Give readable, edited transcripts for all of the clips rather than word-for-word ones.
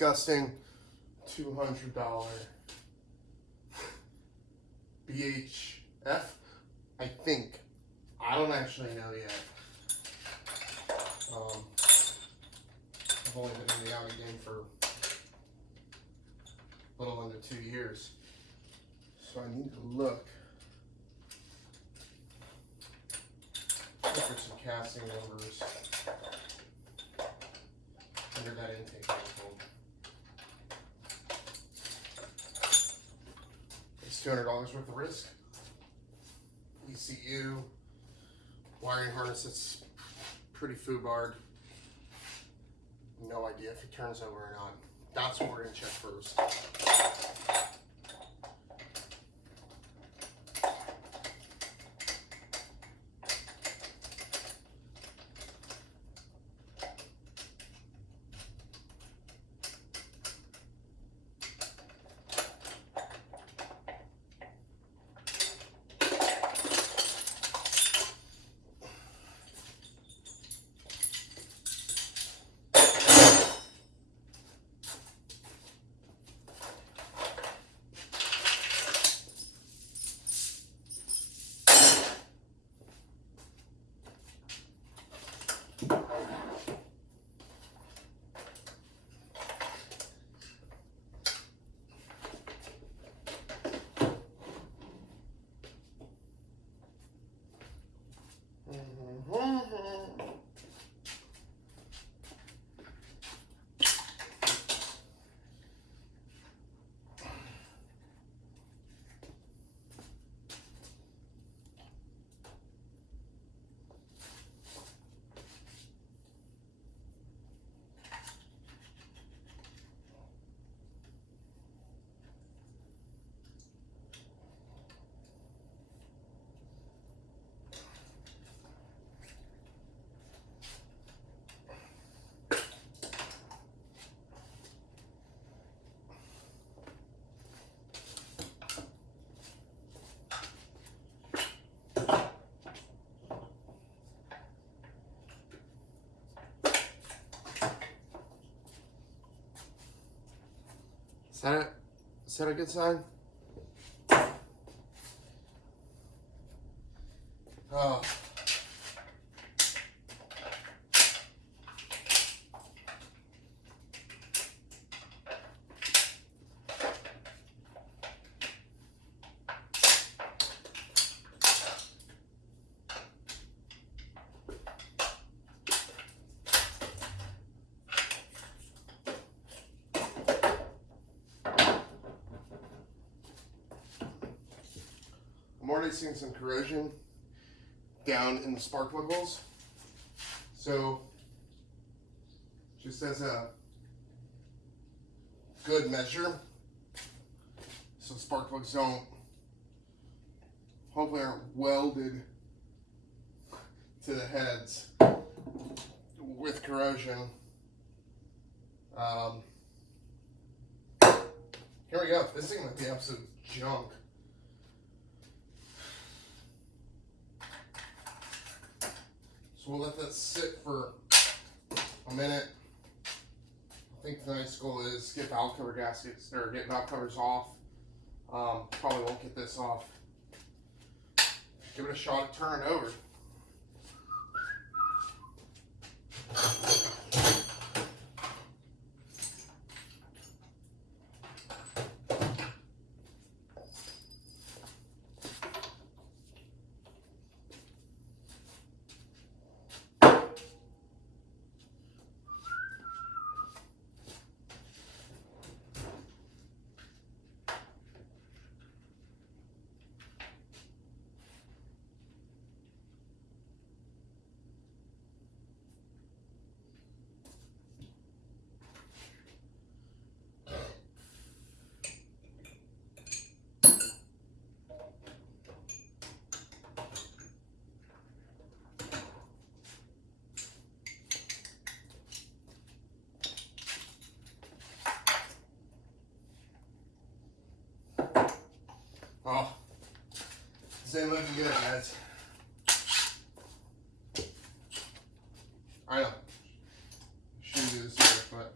disgusting $200 BHF, I think. I don't actually know yet. I've only been in the Audi game for a little under 2 years. So I need to look for some casting numbers under that intake manifold. It's $200 worth of risk. ECU, wiring harness that's pretty foobarred. No idea if it turns over or not. That's what we're going to check first. Is that a good sign? Oh. I'm already seeing some corrosion down in the spark plug holes. So just as a good measure, so spark plugs hopefully aren't welded to the heads with corrosion. Here we go. This thing might be absolute junk. So we'll let that sit for a minute. I think the next goal is get valve cover gaskets or get valve covers off. Probably won't get this off. Give it a shot at turning over. Oh, this ain't looking good, guys. I know. Shouldn't do this here, but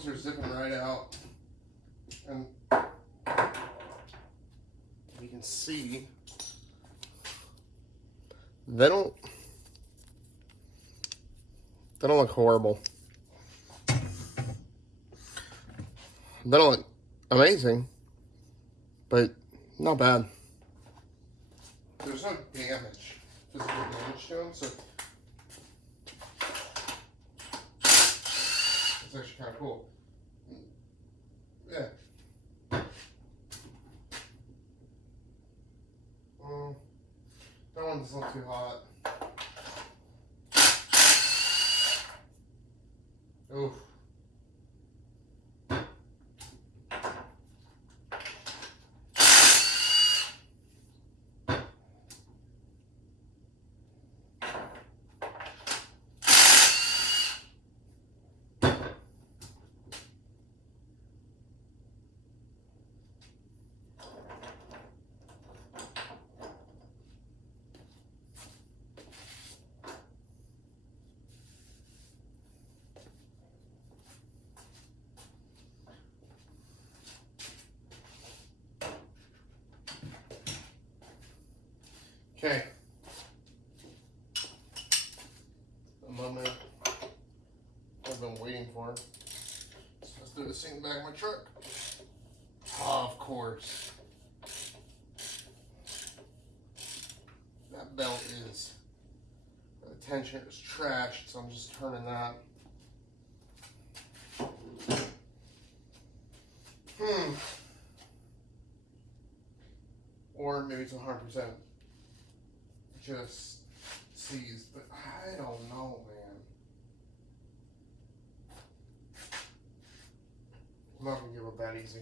belts are zipping right out, and you can see they don't look horrible. They don't look amazing, but not bad. There's no damage, physical damage to them, so it's actually kind of cool. Yeah. That one doesn't look too hot. Oof. Okay. The moment I've been waiting for. So let's do this thing in the back of my truck. Of course. That belt is, the tension is trashed, so I'm just turning that. Or maybe it's 100% just seized, but I don't know, man. I'm not gonna give up that easy.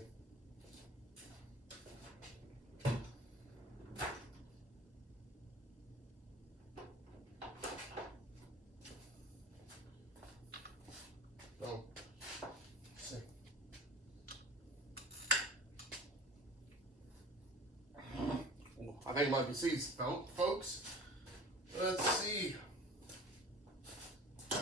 Oh, let's see. I think it might be seized, folks. Let's see. I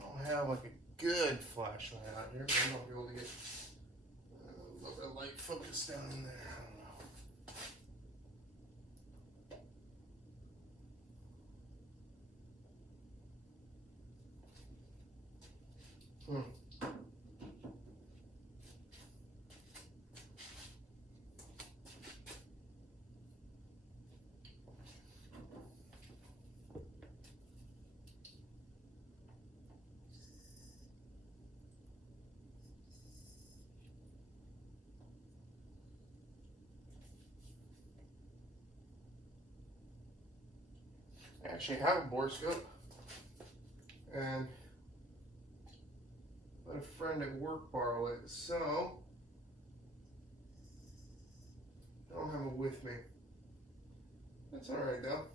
don't have like a good flashlight out here, but I'm not able to get a little bit of light focus down in there. I don't know. I actually have a borescope, and let a friend at work borrow it, so I don't have it with me. That's alright though.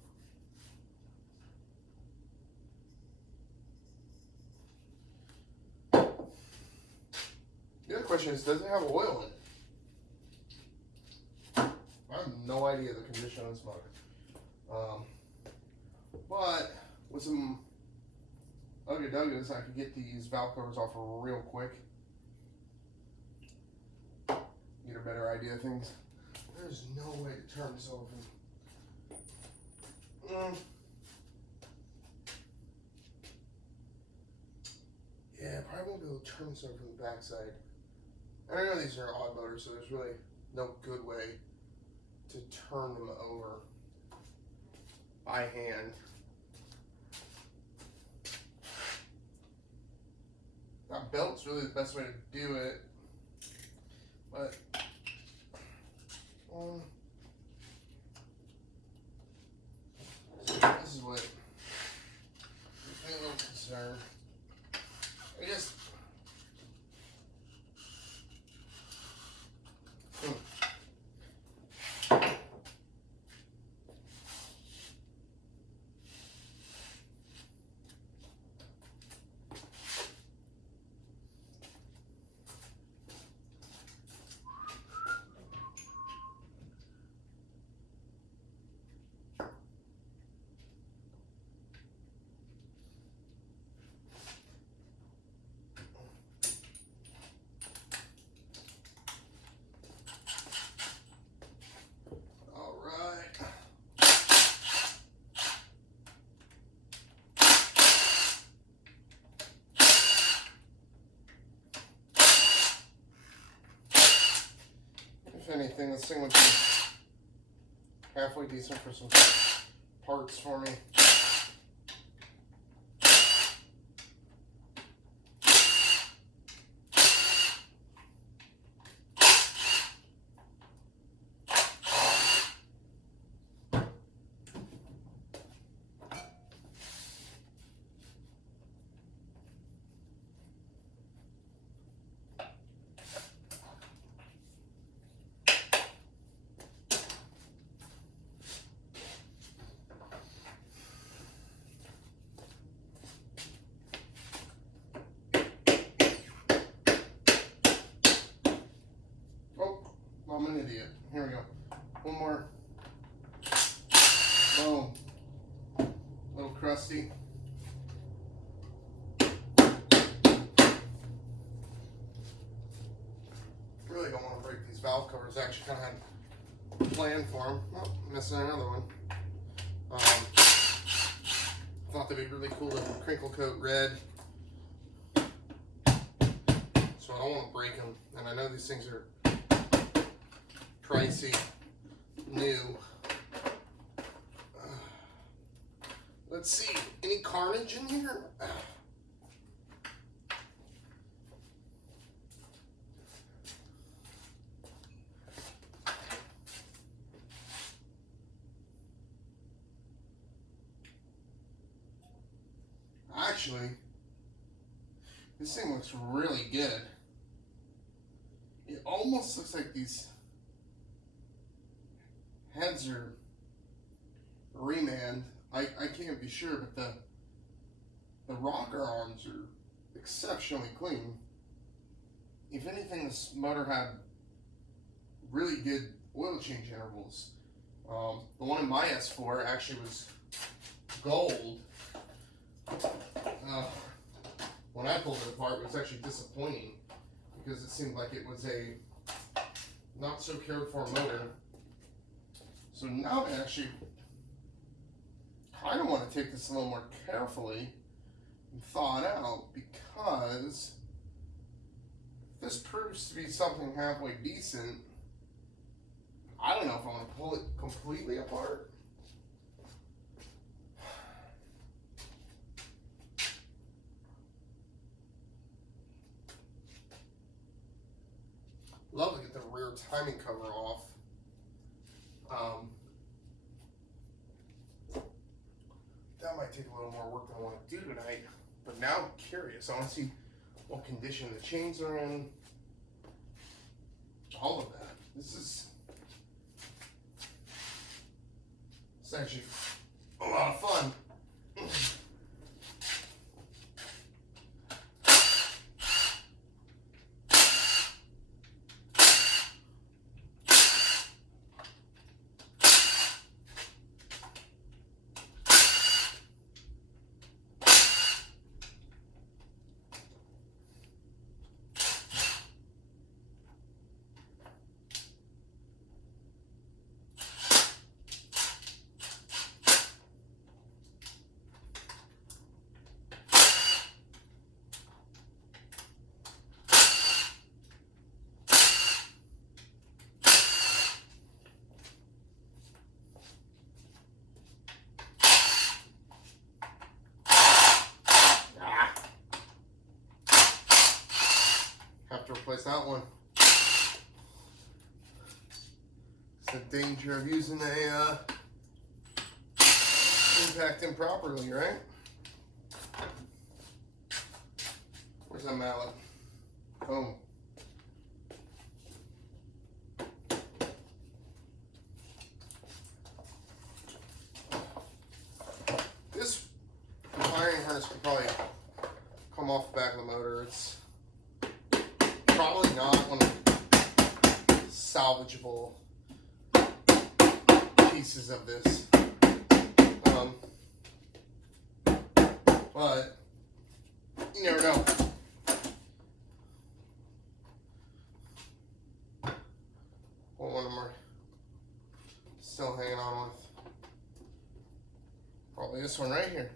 The other question is, does it have oil in it? I have no idea the condition of this motor. But with some ugga-duggas, I could get these valve covers off real quick. Get a better idea of things. There's no way to turn this over. Yeah, probably won't be able to turn this over from the backside. And I know these are odd motors, so there's really no good way to turn them over by hand. That belt's really the best way to do it, but this is what I'm a little concerned. I just if anything, this thing would be halfway decent for some parts for me. I'm an idiot. Here we go. One more. Boom. A little crusty. Really don't want to break these valve covers. I actually kind of had a plan for them. Oh, missing another one. Thought they'd be really cool to crinkle coat red. So I don't want to break them. And I know these things are pricey, new. Let's see, any carnage in here? Actually, this thing looks really good. It almost looks like these heads are reman. I can't be sure, but the rocker arms are exceptionally clean. If anything, this motor had really good oil change intervals. The one in my S4 actually was gold. When I pulled it apart, it was actually disappointing because it seemed like it was a not so cared for motor. So now I actually kind of want to take this a little more carefully and thaw it out, because if this proves to be something halfway decent, I don't know if I want to pull it completely apart. Love to get the rear timing cover off. That might take a little more work than I want to do tonight, but now I'm curious. I want to see what condition the chains are in. All of that. It's actually a lot of fun. Have to replace that one. It's the danger of using a impact improperly, right? Where's that mallet? Boom. This wiring harness could probably come off the back of the motor. It's probably not one of the salvageable pieces of this. But you never know. What one of them are still hanging on with? Probably this one right here.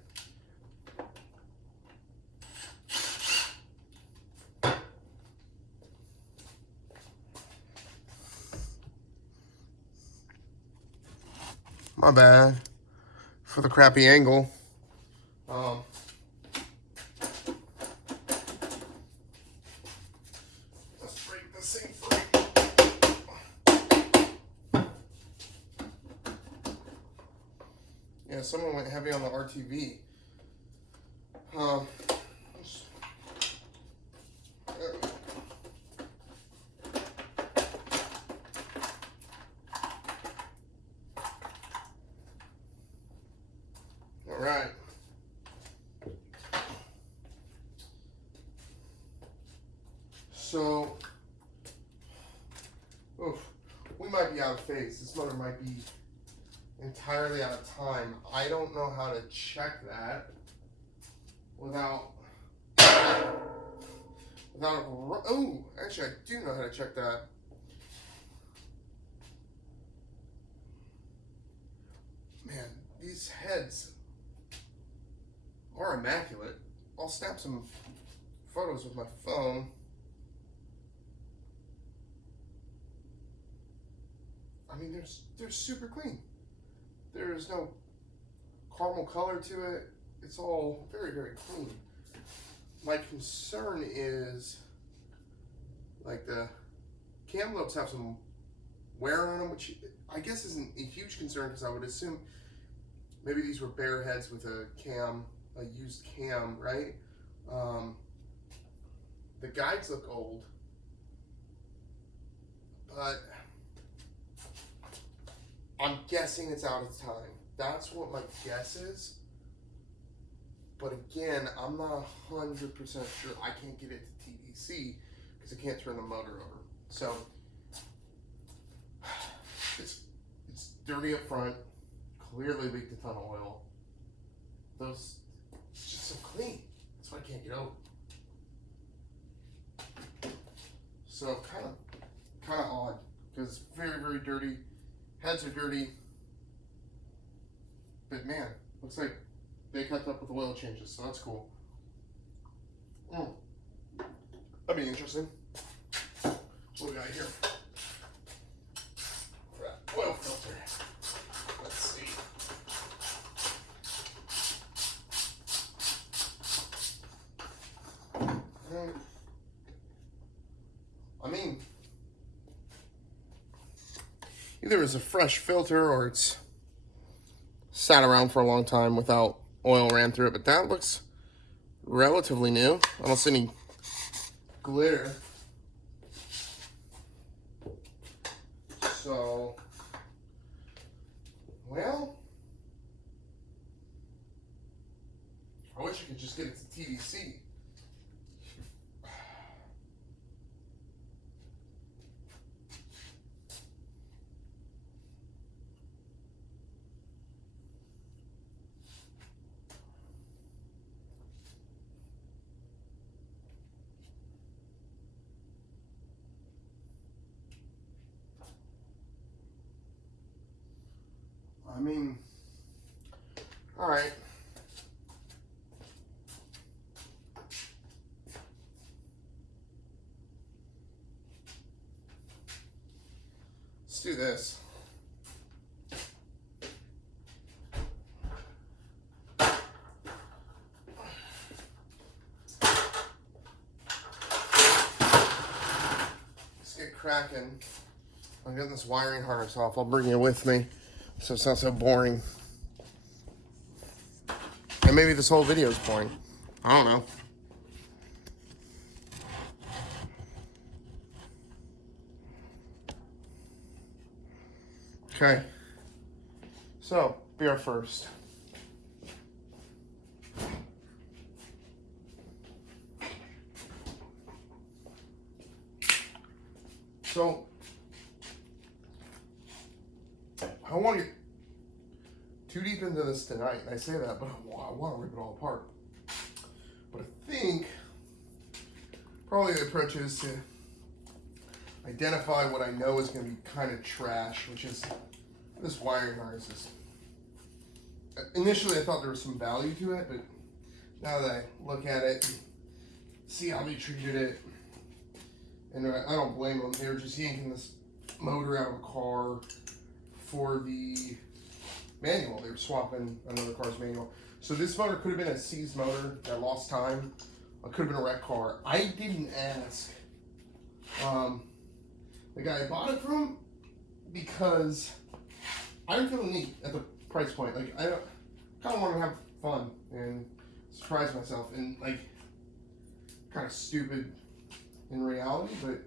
My bad for the crappy angle. Let's break this thing free. Yeah, someone went heavy on the RTV. All right. So, we might be out of phase. This motor might be entirely out of time. I don't know how to check that without oh, actually I do know how to check that. Man, these heads are immaculate. I'll snap some photos with my phone. I mean, they're super clean. There's no caramel color to it. It's all very, very clean. My concern is, like, the cam lobes have some wear on them, which I guess isn't a huge concern because I would assume maybe these were bare heads with a used cam, right? The guides look old, but I'm guessing it's out of time. That's what my guess is. But again, I'm not 100% sure. I can't get it to TDC because I can't turn the motor over. So it's dirty up front. Clearly leaked a ton of oil. It's just so clean. That's why I can't get over. So kind of odd because it's very, very dirty. Heads are dirty, but man, looks like they kept up with the oil changes, so that's cool. That'd be interesting. What do we got here? Oil filter. Let's see. I mean, either it's a fresh filter or it's sat around for a long time without oil ran through it, but that looks relatively new. I don't see any glitter. So, well, I wish I could just get it to TDC. I mean, all right. Let's do this. Let's get cracking. I'm getting this wiring harness off. I'll bring you with me so it's not so boring. And maybe this whole video is boring. I don't know. Okay. So, be our first. So, I want to get too deep into this tonight, and I say that, but I want to rip it all apart. But I think probably the approach is to identify what I know is going to be kind of trash, which is this wiring harnesses. Initially, I thought there was some value to it, but now that I look at it, see how they treated it, and I don't blame them. They were just yanking this motor out of a car for the manual. They were swapping another car's manual. So this motor could have been a seized motor that lost time. It could have been a wrecked car. I didn't ask the guy I bought it from because I didn't feel the need at the price point. Like, I kind of want to have fun and surprise myself, and like kind of stupid in reality, but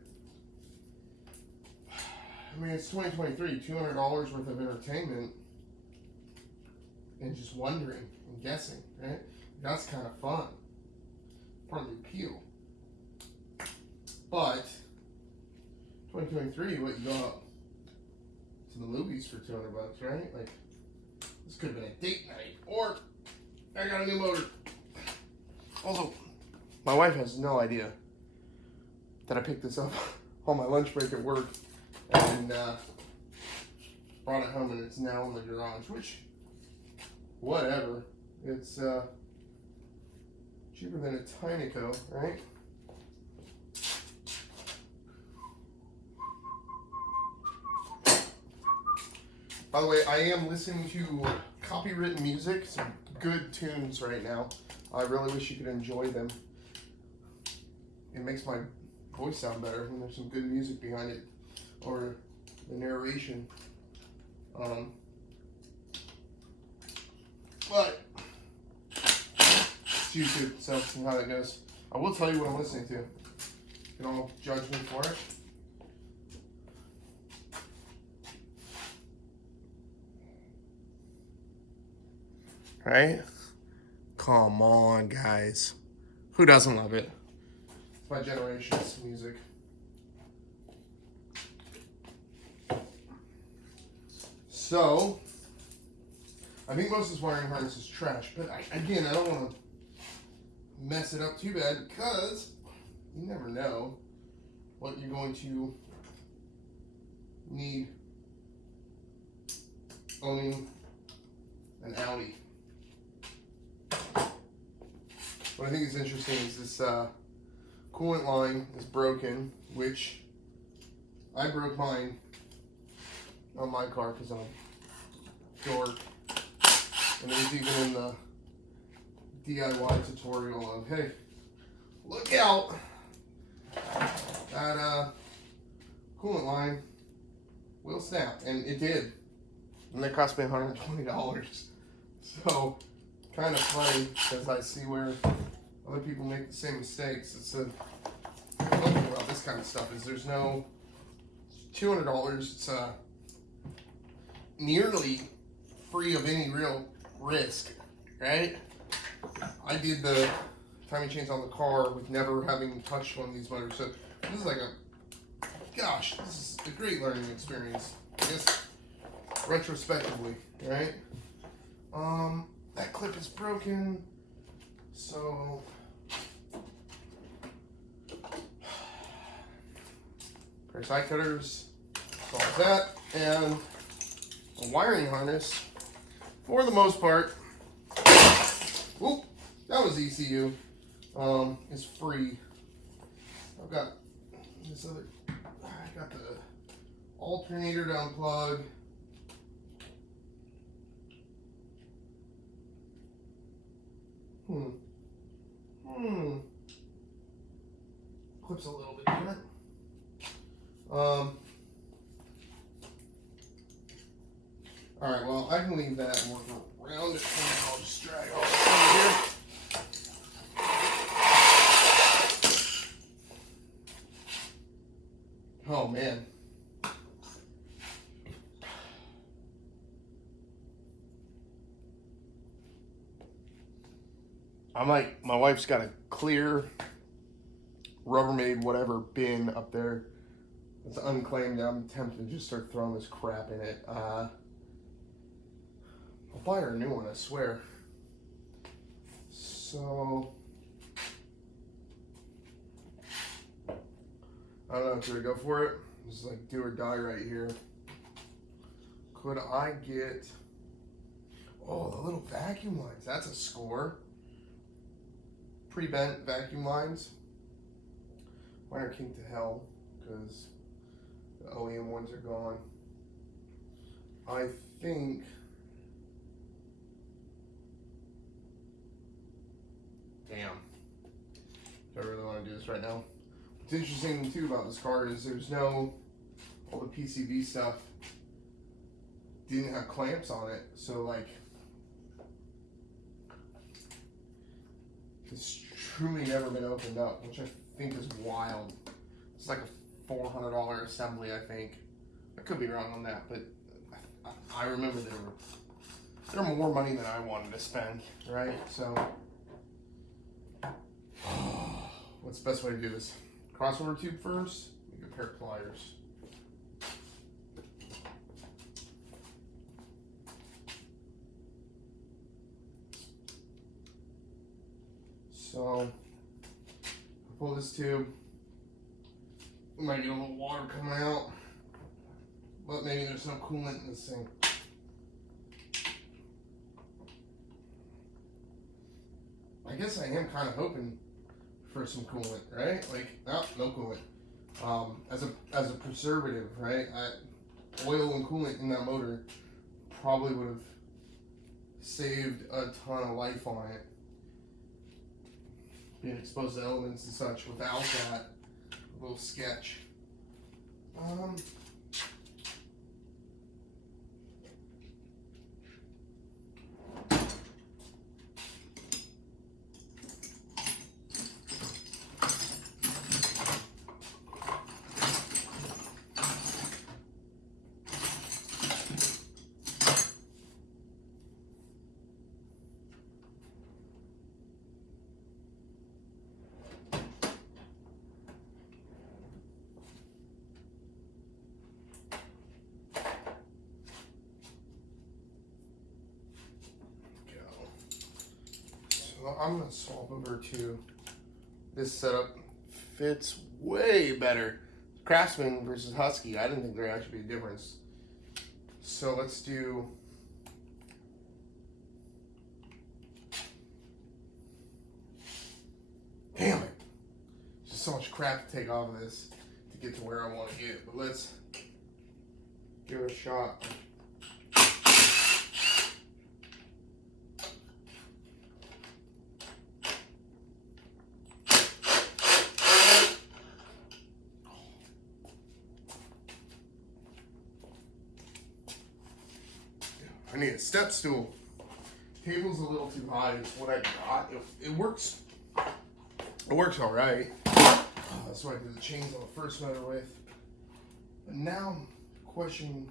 I mean, it's 2023, $200 worth of entertainment and just wondering and guessing, right? That's kind of fun. Part of the appeal. But 2023, what, you go out to the movies for $200, right? Like, this could have been a date night, or I got a new motor. Also, my wife has no idea that I picked this up on my lunch break at work and brought it home, and it's now in the garage, which, whatever. It's cheaper than a Tynico, right? By the way, I am listening to copywritten music, some good tunes right now. I really wish you could enjoy them. It makes my voice sound better when there's some good music behind it, or the narration. But it's YouTube, so see how that goes. I will tell you what I'm listening to. You can all judge me for it. Right? Come on, guys. Who doesn't love it? It's my generation's music. So, I think most of this wiring harness is trash, but again, I don't want to mess it up too bad because you never know what you're going to need owning an Audi. What I think is interesting is this coolant line is broken, which I broke mine on my car because I'm a dork. And it was even in the DIY tutorial of, hey, look out, that coolant line will snap, and it did. And it cost me $120. So, kind of funny because I see where other people make the same mistakes. It's the fun thing about this kind of stuff is there's no $200. It's nearly free of any real risk, right? I did the timing chains on the car with never having touched one of these motors, so this is like this is a great learning experience, I guess, retrospectively, right? That clip is broken, so pair of side cutters, solve that, and a wiring harness, for the most part. Whoop, that was ECU. Is free. I've got this other. I got the alternator to unplug. Clip's a little bit different. Alright, well, I can leave that and work around it, and I'll just drag all this over here. Oh, man. I'm like, my wife's got a clear Rubbermaid whatever bin up there. It's unclaimed. I'm tempted to just start throwing this crap in it. I'll buy her a new one, I swear. So, I don't know, should I go for it? This is like do or die right here. Could I get, oh, the little vacuum lines, that's a score. Pre-bent vacuum lines. Mine are kinked to hell because the OEM ones are gone. I think damn, do I really want to do this right now? What's interesting too about this car is there's no, all the PCV stuff didn't have clamps on it, so like, it's truly never been opened up, which I think is wild. It's like a $400 assembly, I think. I could be wrong on that, but I remember there were more money than I wanted to spend, right? So, what's the best way to do this? Crossover tube first, make a pair of pliers. So, pull this tube. We might get a little water coming out, but maybe there's no coolant in this thing. I guess I am kind of hoping for some coolant, right? Like, no coolant. As a preservative, right? Oil and coolant in that motor probably would have saved a ton of life on it. Being exposed to elements and such without that little sketch. I'm going to swap over to this setup. Fits way better. Craftsman versus Husky, I didn't think there'd actually be a difference. So let's do... Damn it! Just so much crap to take off of this to get to where I want to get. But let's give it a shot. I need a step stool. Table's a little too high. Is what I got. It works. It works all right. That's what I did the chains on the first motor with. But now I'm questioning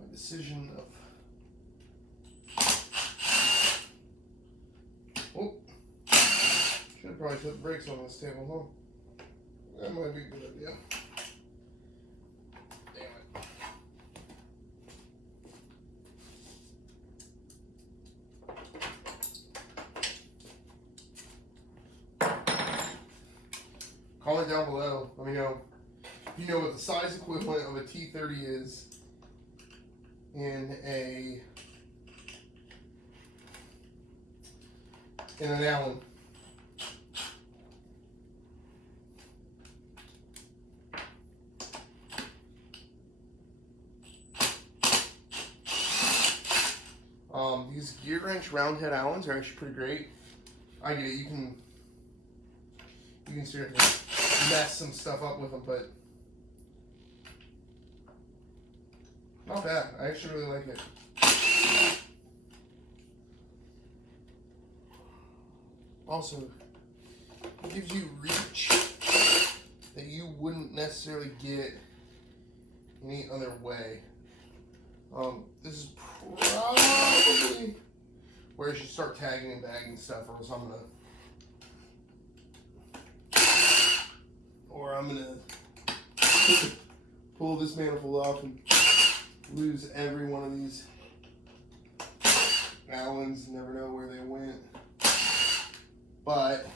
my decision of. Oh, should have probably put brakes on this table, huh? That might be a good idea. Comment down below. Let me know if you know what the size equivalent of a T30 is in an Allen. These gear wrench round head Allens are actually pretty great. I get it. You can seriously mess some stuff up with them, but not bad. I actually really like it. Also, it gives you reach that you wouldn't necessarily get any other way. This is probably where I should start tagging and bagging stuff, or else I'm gonna pull this manifold off and lose every one of these Allens. Never know where they went. But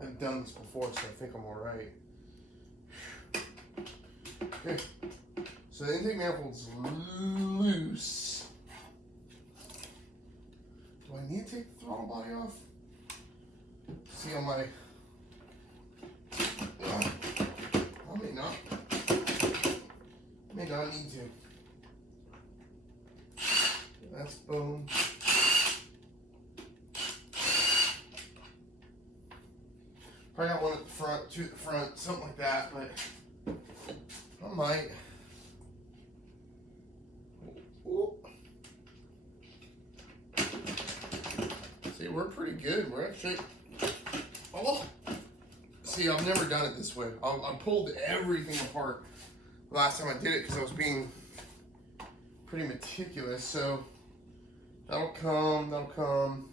I've done this before, so I think I'm all right. Okay, so the intake manifold's loose. Do I need to take the throttle body off? See on my... I may not need to. That's bone. Probably got one at the front, two at the front, something like that, but I might. Ooh. See, we're pretty good. We're actually, oh, see, I've never done it this way. I pulled everything apart last time I did it because I was being pretty meticulous. So that'll come, that'll come.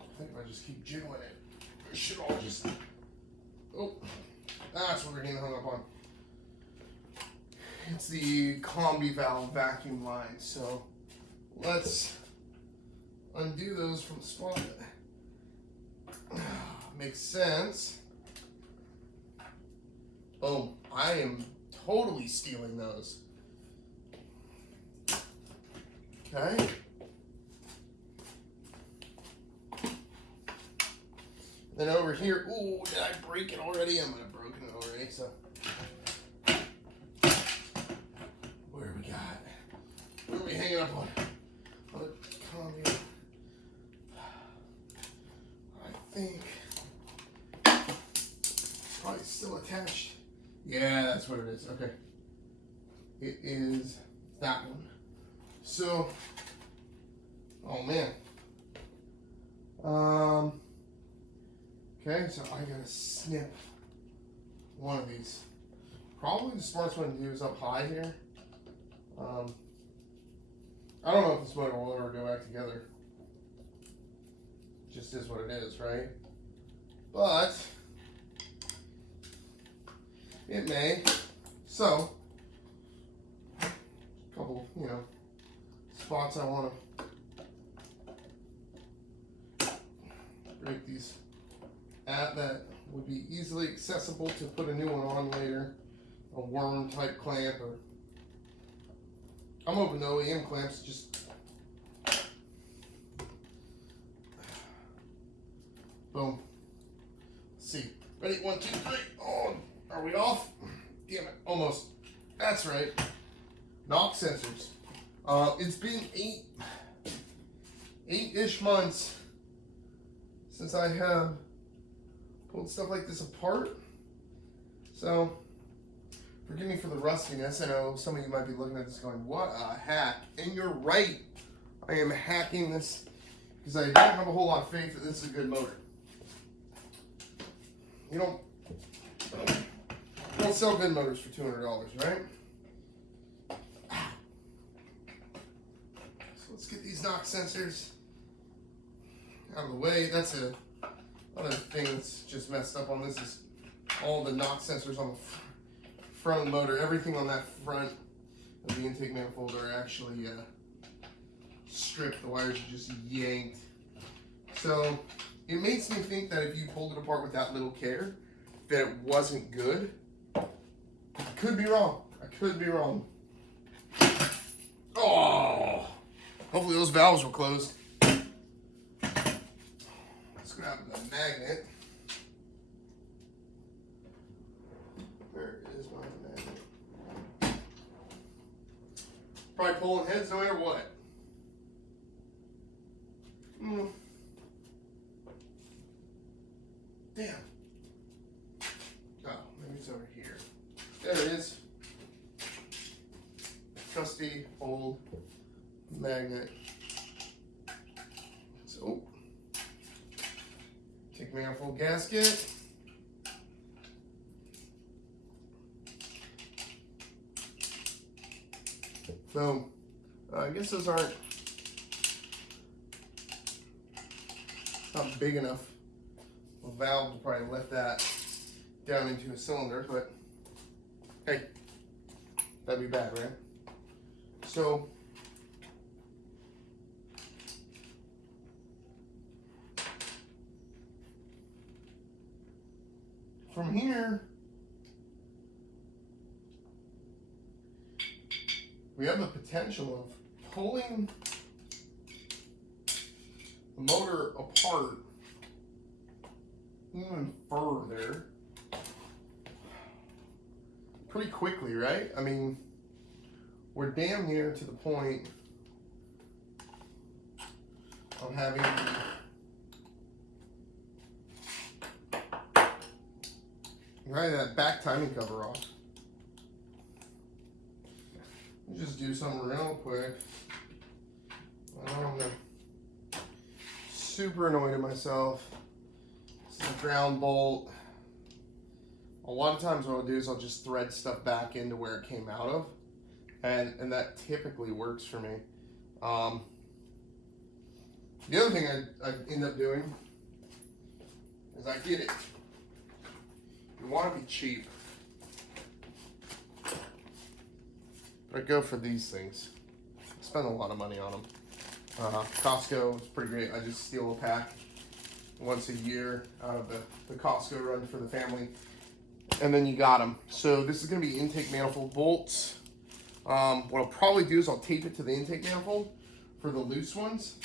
I think if I just keep jiggling it, it should all just, oh, that's what we're getting hung up on. It's the combi valve vacuum line. So let's undo those from the spot. Makes sense. Oh, I am totally stealing those. Okay. Then over here, ooh, did I break it already? I might have broken it already, so. What do we got? What are we hanging up on? On the combi. I think probably still attached. Yeah, that's what it is. Okay. It is that one. So, oh man. Okay, so I gotta snip one of these. Probably the smartest one to do is up high here. I don't know if this motor will ever go back together. Just is what it is, right? But it may. So, a couple, spots I want to break these at that would be easily accessible to put a new one on later. A worm type clamp, or I'm open to OEM clamps, just boom. Let's see. Ready? 1, 2, 3. Oh, are we off? Damn it. Almost. That's right. Knock sensors. It's been eight-ish months since I have pulled stuff like this apart. So, forgive me for the rustiness. I know some of you might be looking at this going, what a hack. And you're right. I am hacking this because I don't have a whole lot of faith that this is a good motor. You don't sell good motors for $200, right? So let's get these knock sensors out of the way. That's another thing that's just messed up on this is all the knock sensors on the front of the motor. Everything on that front of the intake manifold are actually stripped. The wires are just yanked. So it makes me think that if you pulled it apart with that little care, that it wasn't good. I could be wrong. I could be wrong. Oh! Hopefully those valves were closed. Let's grab the magnet. Where is my magnet? Probably pulling heads no matter what. Damn. Oh, maybe it's over here. There it is. Trusty old magnet. So, take manifold gasket. So, I guess those aren't not big enough. A valve will probably let that down into a cylinder, but hey, that'd be bad, right? So, from here, we have the potential of pulling the motor apart even further pretty quickly, right? I mean, we're damn near to the point of having that back timing cover off. Let me just do something real quick. I know I'm super annoyed at myself. This is a ground bolt. A lot of times what I'll do is I'll just thread stuff back into where it came out of, and that typically works for me. The other thing I end up doing is I get it. You want to be cheap. But I go for these things. I spend a lot of money on them. Costco is pretty great. I just steal a pack once a year out of the Costco run for the family. And then you got them. So this is going to be intake manifold bolts. What I'll probably do is I'll tape it to the intake manifold for the loose ones.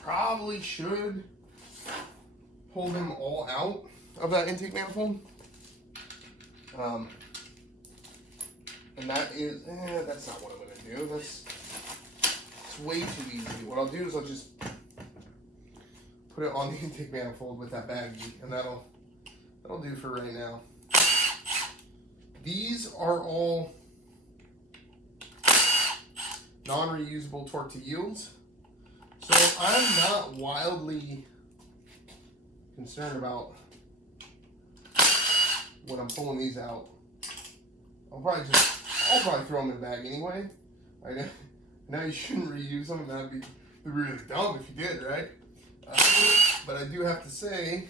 Probably should pull them all out of that intake manifold. And that is, that's not what I'm going to do. It's way too easy. What I'll do is I'll just put it on the intake manifold with that baggie, and that'll do for right now. These are all non-reusable torque to yields, so I'm not wildly concerned about when I'm pulling these out. I'll probably throw them in the bag anyway. I know you shouldn't reuse them, and that'd be really dumb if you did, right? But I do have to say,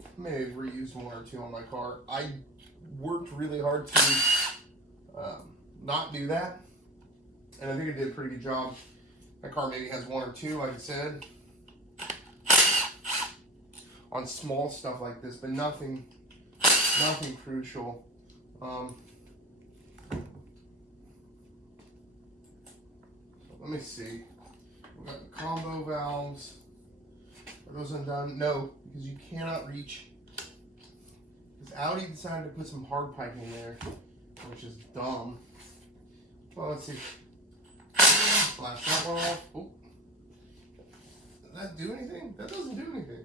I may have reused one or two on my car. I worked really hard to not do that, and I think I did a pretty good job. My car maybe has one or two, like I said, on small stuff like this, but nothing crucial. Let me see. We got the combo valves. Are those undone? No, because you cannot reach. Because Audi decided to put some hard piping there, which is dumb. Well, let's see. Flash that one off. Oh. Does that do anything? That doesn't do anything.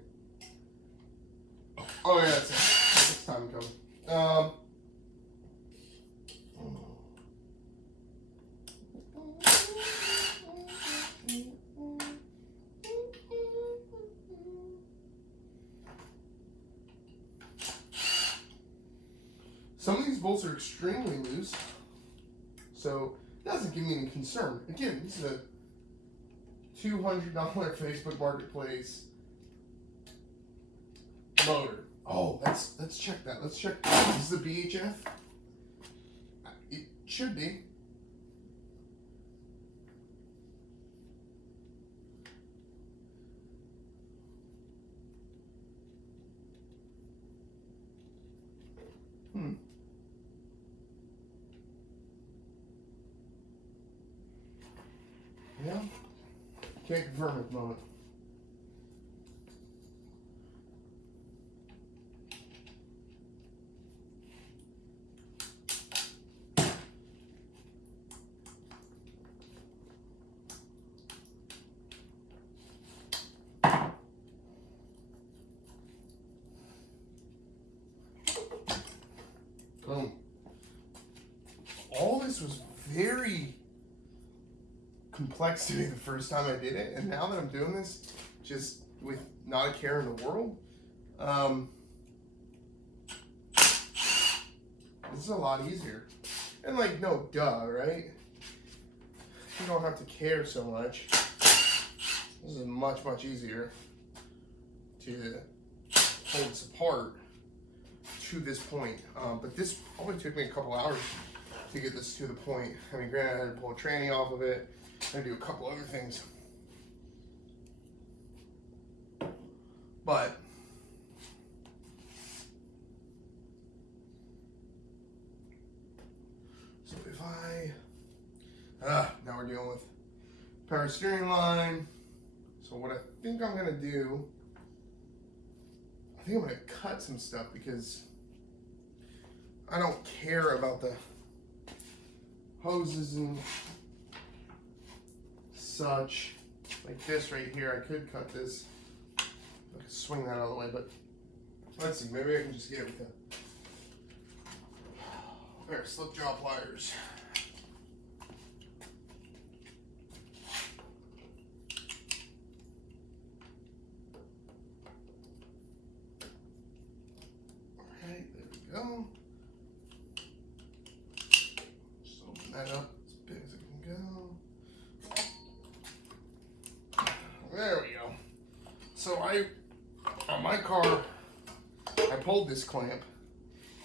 Oh yeah, that's it. It's time to come. Some of these bolts are extremely loose, so it doesn't give me any concern. Again, this is a $200 Facebook Marketplace motor. Oh, let's check that. Let's check. Is this a BHF? It should be. Yeah, can't confirm at the moment. Boom. All this was very complex to me the first time I did it, and now that I'm doing this just with not a care in the world, this is a lot easier. And like, no duh, right? You don't have to care so much. This is much easier to hold this apart to this point. But this only took me a couple hours to get this to the point. I mean, granted, I had to pull a tranny off of it. I do a couple other things, but so if now we're dealing with power steering line. So what I think I'm gonna do, I think I'm gonna cut some stuff because I don't care about the hoses and such. Like this right here, I could cut this. I could swing that out of the way, but let's see, maybe I can just get it with a pair of slip jaw pliers. Alright, there we go. Just open that up as big as it can go. There we go. So on my car, I pulled this clamp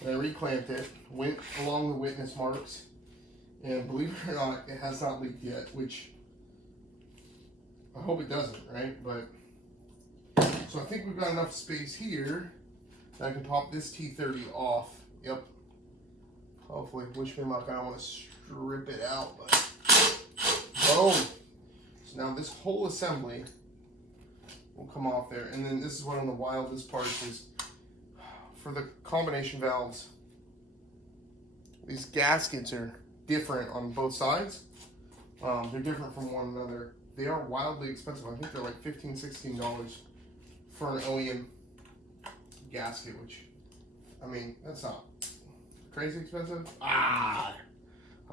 and I reclamped it, went along the witness marks, and believe it or not, it has not leaked yet, which I hope it doesn't, right? But so I think we've got enough space here that I can pop this T30 off. Yep. Hopefully, wish me luck. I don't want to strip it out, but boom. So now this whole assembly will come off there, and then this is one of the wildest parts is for the combination valves. These gaskets are different on both sides. They're different from one another. They are wildly expensive. I think they're like $15, $16 for an OEM gasket, which, I mean, that's not crazy expensive. I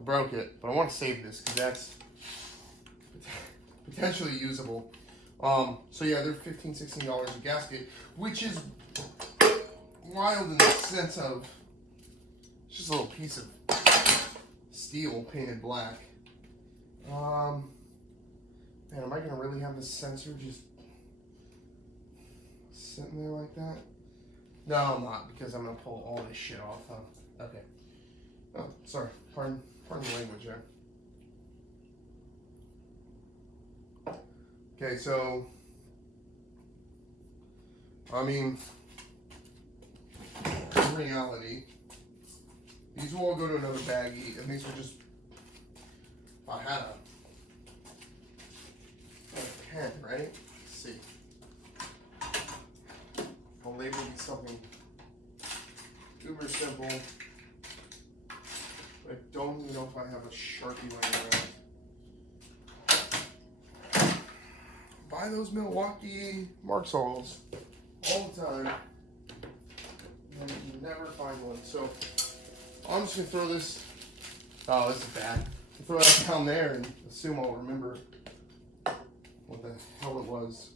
broke it, but I want to save this because that's potentially usable. So yeah, they're $15, $16 a gasket, which is wild in the sense of it's just a little piece of steel painted black. Man, am I gonna really have this sensor just sitting there like that? No, I'm not, because I'm gonna pull all this shit off. Okay. Oh, sorry. Pardon the language there. Okay, so I mean, in reality, these will all go to another baggie, and these will just, if I had a pen, right? Let's see. I'll label these something uber simple. I don't even know if I have a Sharpie laying around. Buy those Milwaukee Marksols all the time, and you never find one. So I'm just gonna throw this. Oh, this is bad. Throw that down there and assume I'll remember what the hell it was.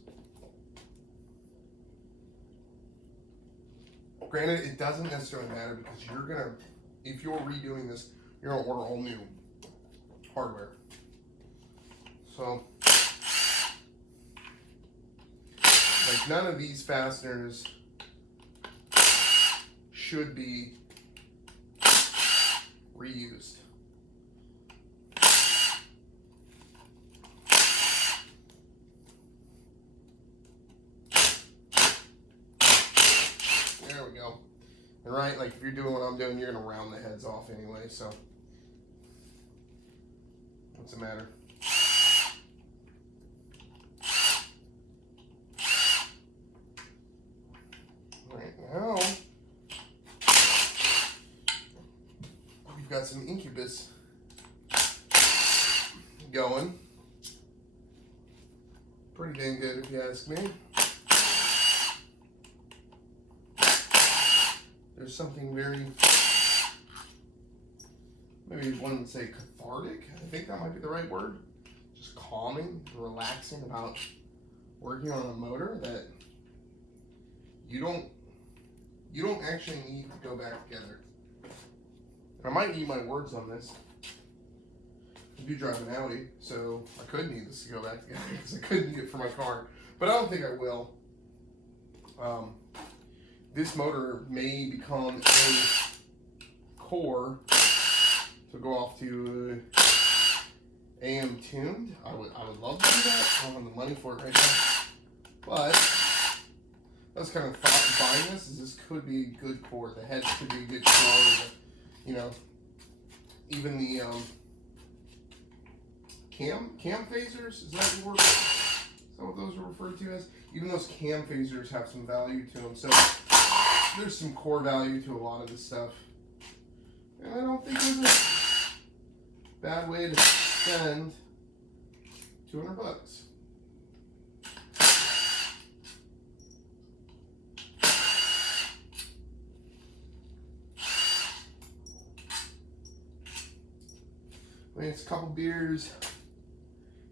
Granted, it doesn't necessarily matter because you're gonna, if you're redoing this, you're gonna order all new hardware. So, like, none of these fasteners should be reused. There we go. And right, like if you're doing what I'm doing, you're gonna round the heads off anyway, so what's the matter? Right now, we've got some Incubus going. Pretty dang good if you ask me. There's something very, maybe one would say cathartic. I think that might be the right word. Just calming, relaxing about working on a motor that you don't actually need to go back together. I might need my words on this. I do drive an Audi, so I could need this to go back together because I could need it for my car, but I don't think I will. This motor may become a core to go off to AM tuned. I would love to do that. I don't have the money for it right now, but that's kind of thought buying this. Is this could be a good core. The heads could be a good core. You know, even the cam phasers. Is that what those are referred to as? Even those cam phasers have some value to them. So there's some core value to a lot of this stuff. And I don't think bad way to spend $200. I mean, it's a couple beers.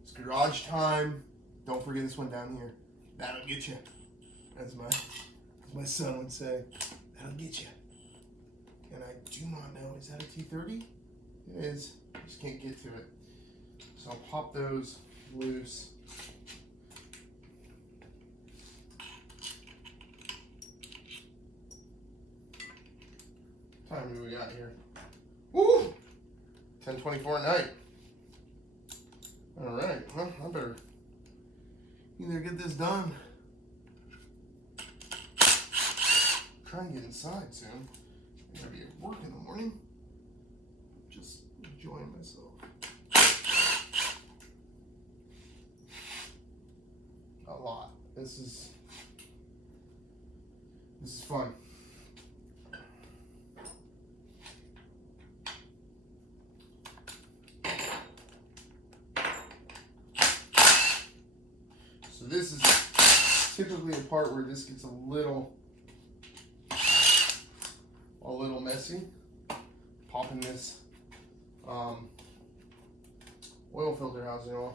It's garage time. Don't forget this one down here. That'll get you. As my son would say. That'll get you. And I do not know. Is that a T30? It is. I just can't get to it. So I'll pop those loose. What time do we got here? Woo! 10:24 at night. All right, well, I better either get this done. Try and get inside soon. I'm gonna be at work in the morning. Just enjoying myself. A lot. This is fun. So this is typically a part where this gets a little messy. Popping this oil filter housing off.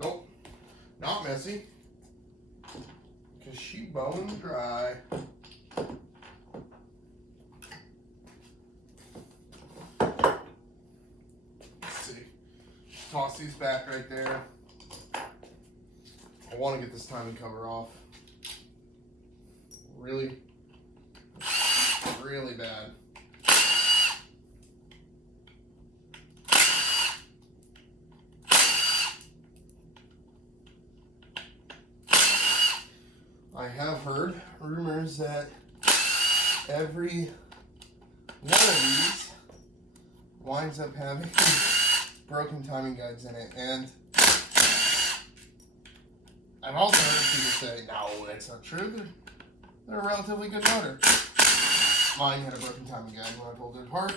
Nope, not messy, because she bone dry. Let's see. Toss these back right there. I want to get this timing cover off. Really bad. I have heard rumors that every one of these winds up having broken timing guides in it, and I've also heard people say, no, that's not true. They're a relatively good motor. Mine had a broken timing guide when I pulled it apart.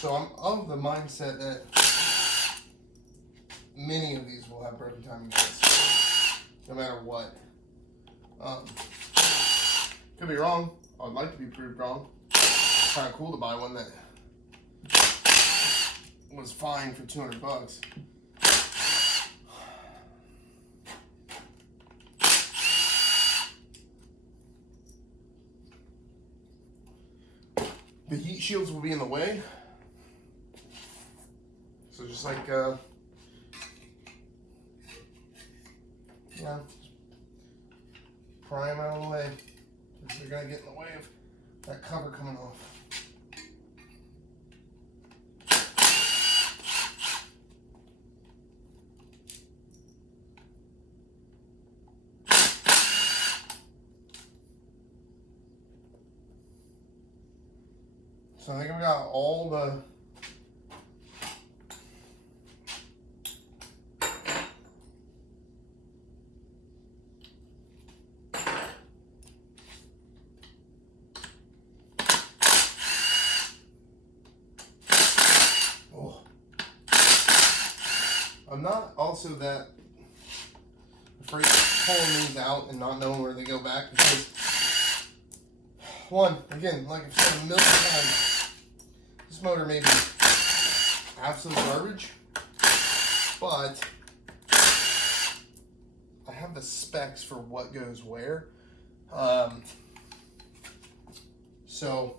So I'm of the mindset that many of these will have broken timing guides, no matter what. Could be wrong. I'd like to be proved wrong. It's kind of cool to buy one that was fine for $200. The heat shields will be in the way. So just like, yeah, pry them out of the way. Because they're going to get in the way of that cover coming off. So I think we got all the I'm not also that afraid of pulling these out and not knowing where they go back, because one, again, like I've said a million times, this motor may be absolute garbage, but I have the specs for what goes where. So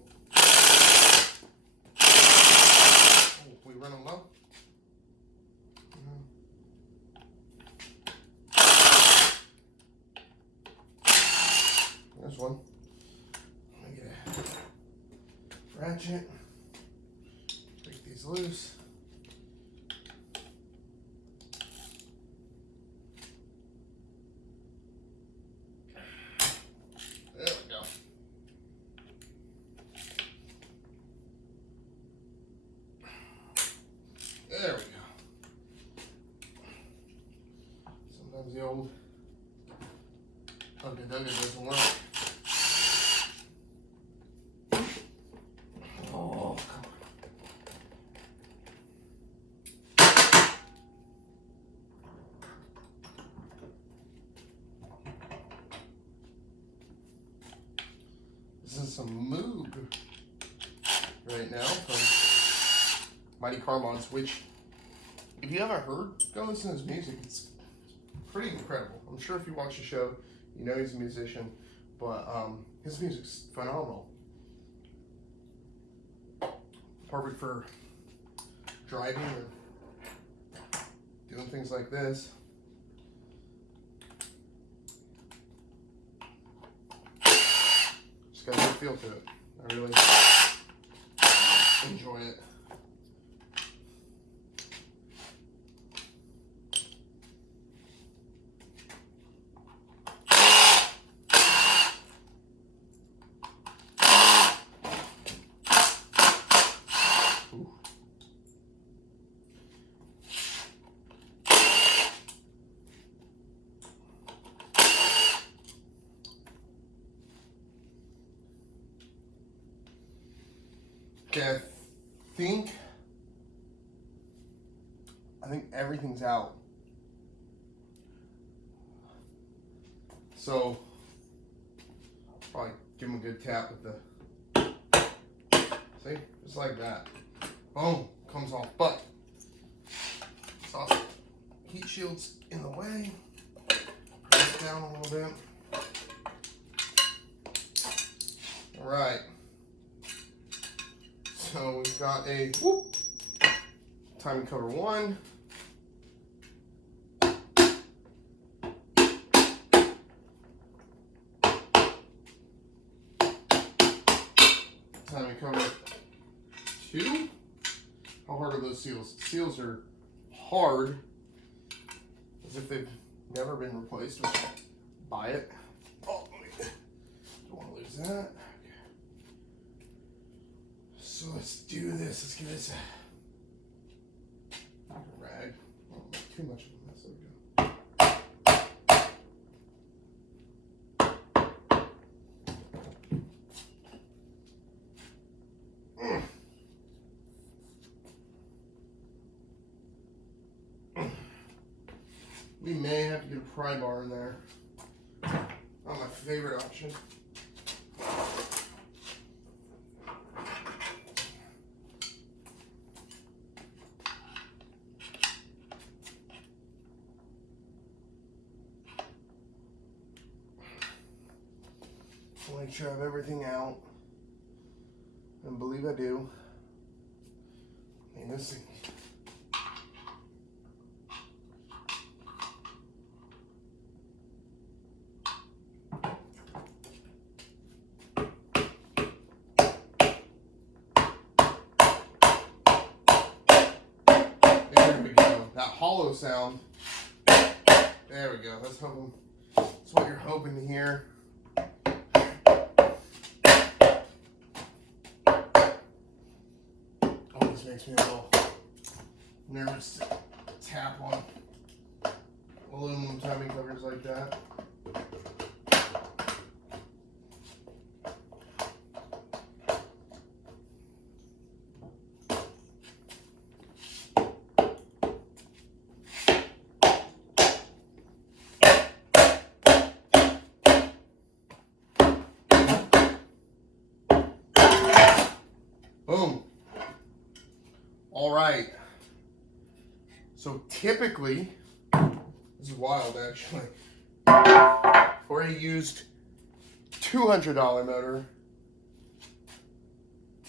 we running low. There's one. Let me get a ratchet. Break these loose. There we go. Sometimes the old Ugga Dugga doesn't work. Oh, come on. This is some Moog right now from Mighty Carbons, which, if you haven't heard, go listen to his music. It's pretty incredible. I'm sure if you watch the show, you know he's a musician, but his music's phenomenal. Perfect for driving or doing things like this. Just got a good feel to it. I really enjoy it. Okay, I think everything's out. So probably give him a good tap with the, see, just like that. Boom, comes off. But saw heat shield's in the way. Press it down a little bit. All right. So we've got a timing cover 1. Timing cover 2. How hard are those seals? The seals are hard, as if they've never been replaced. Buy it. Oh, don't want to lose that. So let's do this. Let's give this a rag. I don't make too much of a mess. There we go. We may have to get a pry bar in there. Not my favorite option. Make sure I have everything out, and believe I do. I mean, this thing. There we go. That hollow sound. There we go. That's what you're hoping to hear. Makes me a little nervous to tap on aluminum timing covers like that. Boom. All right. So typically, this is wild actually, for a used $200 motor,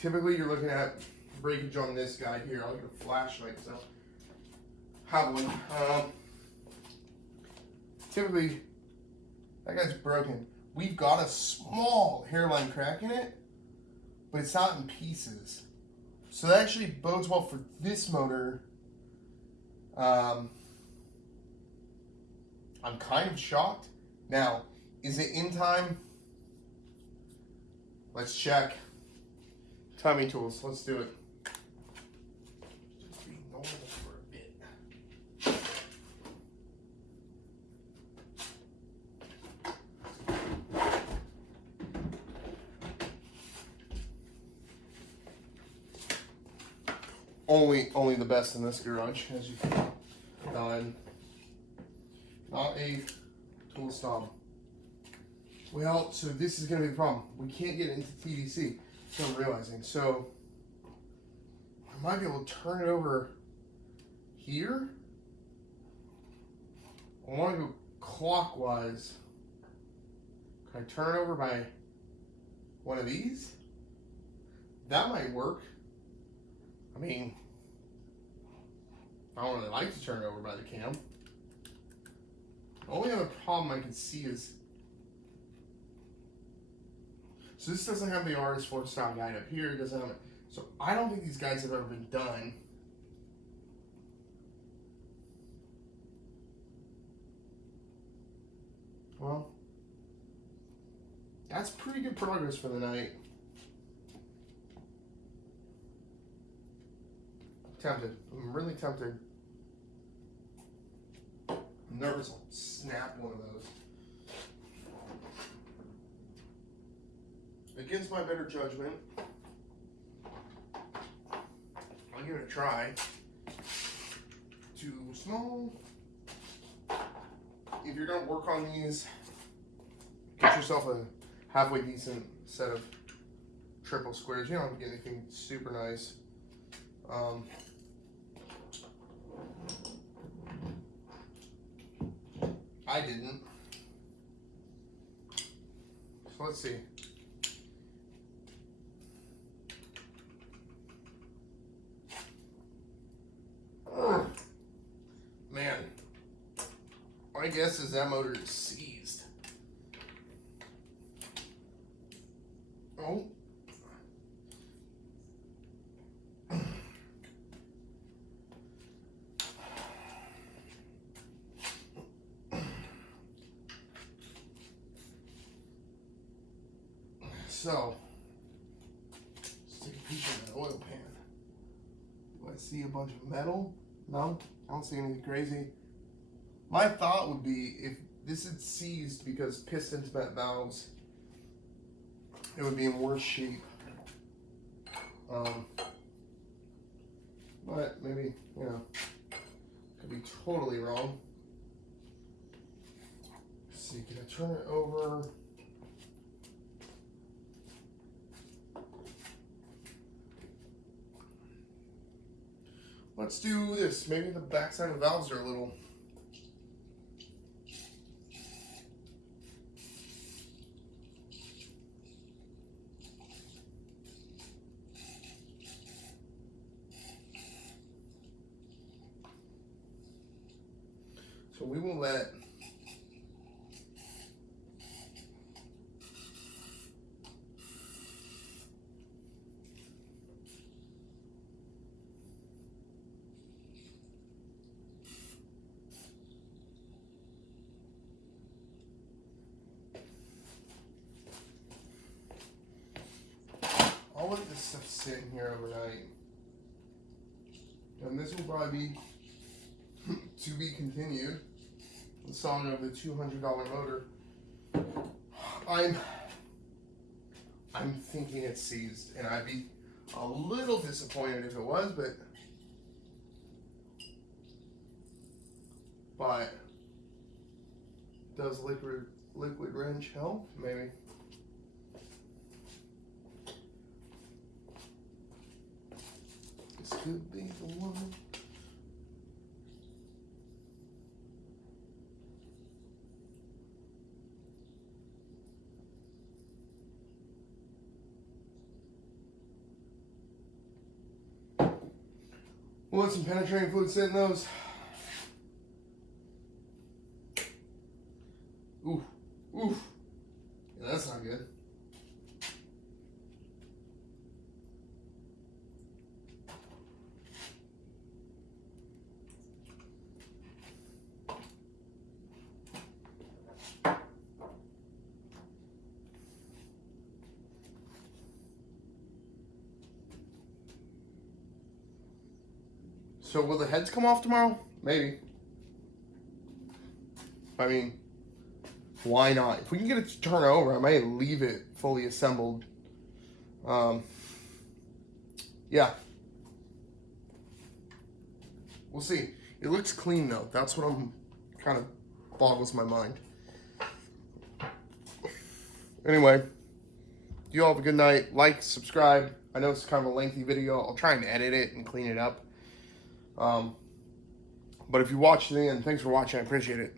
typically you're looking at breakage on this guy here. I'll get a flashlight, so have one. Typically, that guy's broken. We've got a small hairline crack in it, but it's not in pieces. So that actually bodes well for this motor. I'm kind of shocked. Now, is it in time? Let's check. Timing tools, let's do it. Just be normal for a bit. only the best in this garage, as you can tell. Not a tool snob. Well, so this is going to be the problem. We can't get into TDC, so I'm realizing. So I might be able to turn it over here. I want to go clockwise. Can I turn it over by one of these? That might work. I mean, I don't really like to turn it over by the cam. The only other problem I can see is, so this doesn't have the artist for style guide up here. It doesn't have it. So I don't think these guys have ever been done. Well, that's pretty good progress for the night. I'm tempted. I'm really tempted. I'm nervous I'll snap one of those. Against my better judgment, I'll give it a try. Too small. If you're going to work on these, get yourself a halfway decent set of triple squares. You don't have to get anything super nice. I didn't. So let's see. Man, my guess is that motor is seized. Oh. So, let's take a peek in that oil pan. Do I see a bunch of metal? No, I don't see anything crazy. My thought would be if this had seized because pistons met valves, it would be in worse shape. But maybe, you know, could be totally wrong. Let's see, can I turn it over? Let's do this. Maybe the backside of the valves are a little. So we will let this stuff sit in here overnight. And this will probably be to be continued. The song of the $200 motor. I'm thinking it's seized, and I'd be a little disappointed if it was, but does liquid wrench help? Maybe. This could be the one. We'll let some penetrating fluid sit in those. Oof, oof. Yeah, that's not good. So will the heads come off tomorrow? Maybe. I mean, why not? If we can get it to turn over, I might leave it fully assembled. Yeah. We'll see. It looks clean though. That's what I'm kind of boggles my mind. Anyway, you all have a good night. Like, subscribe. I know it's kind of a lengthy video. I'll try and edit it and clean it up. But if you watched it, thanks for watching. I appreciate it.